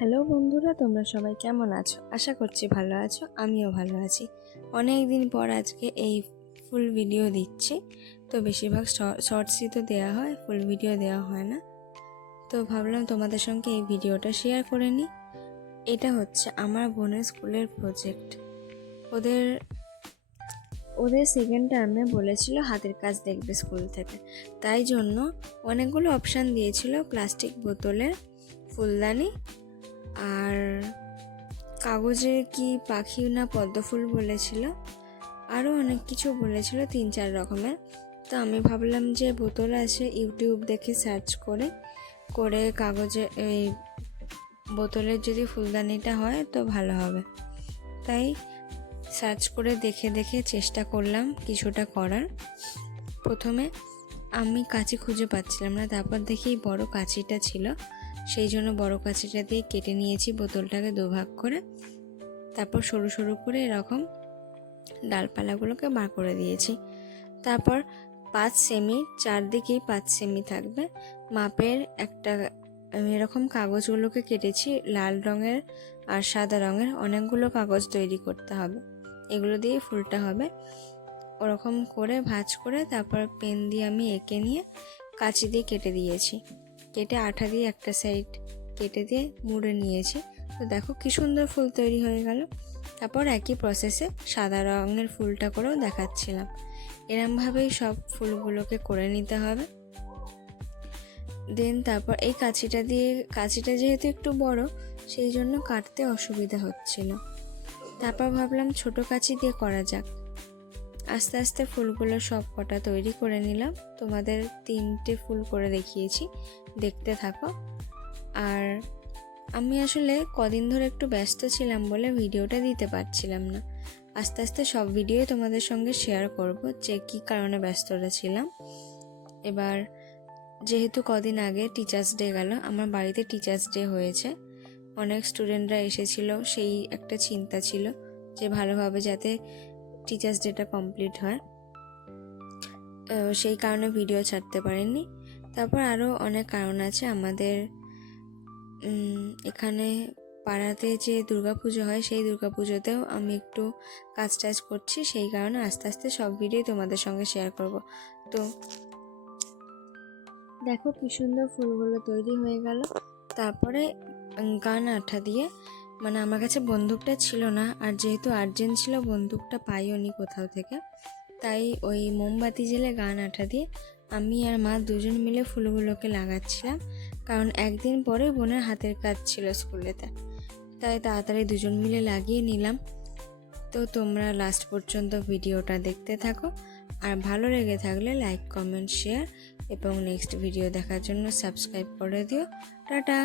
Hello বন্ধুরা, তোমরা সবাই কেমন আছো? আশা করছি ভালো আছো। আমিও ভালো আছি। অনেক দিন পর আজকে এই ফুল ভিডিও দিচ্ছি। তো বেশিরভাগ শর্টসই তো দেওয়া হয়, ফুল ভিডিও দেওয়া হয় না। তো ভাবলাম তোমাদের সঙ্গে এই ভিডিওটা শেয়ার করে নিই। এটা হচ্ছে আমার বোনের স্কুলের প্রজেক্ট। ওদের সেকেন্ড টার্মে বলেছিল হাতের কাজ দেখবে স্কুল থেকে, তাই জন্য অনেকগুলো অপশান দিয়েছিল। প্লাস্টিক বোতলের ফুলদানি, আর কাগজে কি পাখি না পদ্ম ফুল বলেছিল, আরও অনেক কিছু বলেছিল, 3-4 রকমের। তো আমি ভাবলাম যে বোতল আছে, ইউটিউব দেখে সার্চ করে করে কাগজে এই বোতলের যদি ফুলদানিটা হয় তো ভালো হবে। তাই সার্চ করে দেখে দেখে চেষ্টা করলাম কিছুটা করার। প্রথমে আমি কাঁচি খুঁজে পাচ্ছিলাম না, তারপর দেখি বড় কাঁচিটা ছিল, সেই জন্য বড় কাঁচিটা দিয়ে কেটে নিয়েছি বোতলটাকে দুভাগ করে। তারপর সরু সরু করে এরকম ডালপালাগুলোকে বার করে দিয়েছি। তারপর 5 সেমি, চারদিকেই 5 সেমি থাকবে মাপের একটা এরকম কাগজগুলোকে কেটেছি। লাল রঙের আর সাদা রঙের অনেকগুলো কাগজ তৈরি করতে হবে, এগুলো দিয়ে ফুলটা হবে। ওরকম করে ভাঁজ করে তারপর পেন দিয়ে আমি এঁকে নিয়ে কাঁচি দিয়ে কেটে দিয়েছি। কেটে আঠা দিয়ে একটা সাইড কেটে দিয়ে মুড়ে নিয়েছি। তো দেখো কি সুন্দর ফুল তৈরি হয়ে গেল। তারপর একই প্রসেসে সাদা রঙের ফুলটা করেও দেখাচ্ছিলাম। এরমভাবেই সব ফুলগুলোকে করে নিতে হবে। দেন তারপর এই কাঁচিটা যেহেতু একটু বড়, সেই জন্য কাটতে অসুবিধা হচ্ছিল। তারপর ভাবলাম ছোট কাঁচি দিয়ে করা যাক। আস্তে আস্তে ফুলগুলো সব কটা তৈরি করে নিলাম। তোমাদের 3টে ফুল করে দেখিয়েছি, দেখতে থাকো। আর আমি আসলে কদিন ধরে একটু ব্যস্ত ছিলাম বলে ভিডিওটা দিতে পারছিলাম না। আস্তে আস্তে সব ভিডিওই তোমাদের সঙ্গে শেয়ার করব যে কী কারণে ব্যস্ততা ছিলাম। এবার যেহেতু কদিন আগে টিচার্স ডে গেল, আমার বাড়িতে টিচার্স ডে হয়েছে, অনেক স্টুডেন্টরা এসেছিল, সেই একটা চিন্তা ছিল যে ভালোভাবে যাতে টিচার্স ডেটা কমপ্লিট হয়, সেই কারণে ভিডিও ছাড়তে পারিনি। তারপর আরও অনেক কারণ আছে। আমাদের এখানে পাড়াতে যে দুর্গাপুজো হয়, সেই দুর্গাপুজোতেও আমি একটু কাজ টাজ করছি, সেই কারণে আস্তে আস্তে সব ভিডিও তোমাদের সঙ্গে শেয়ার করব। তো দেখো কি সুন্দর ফুলগুলো তৈরি হয়ে গেল। তারপরে গান আঠা দিয়ে, মানে আমার কাছে বন্দুকটা ছিল না, আর যেহেতু আর্জেন্ট ছিল বন্দুকটা পাইওনি কোথাও থেকে, তাই ওই মোমবাতি জেলে গান আঠা দিয়ে আমি আর মা দুজন মিলে ফুলগুলোকে লাগাচ্ছিলাম। কারণ একদিন পরে বোনের হাতের কাজ ছিল স্কুলেতে, তাই তাড়াতাড়ি দুজন মিলে লাগিয়ে নিলাম। তো তোমরা লাস্ট পর্যন্ত ভিডিওটা দেখতে থাকো, আর ভালো লেগে থাকলে লাইক, কমেন্ট, শেয়ার এবং নেক্সট ভিডিও দেখার জন্য সাবস্ক্রাইব করে দিও। টাটা।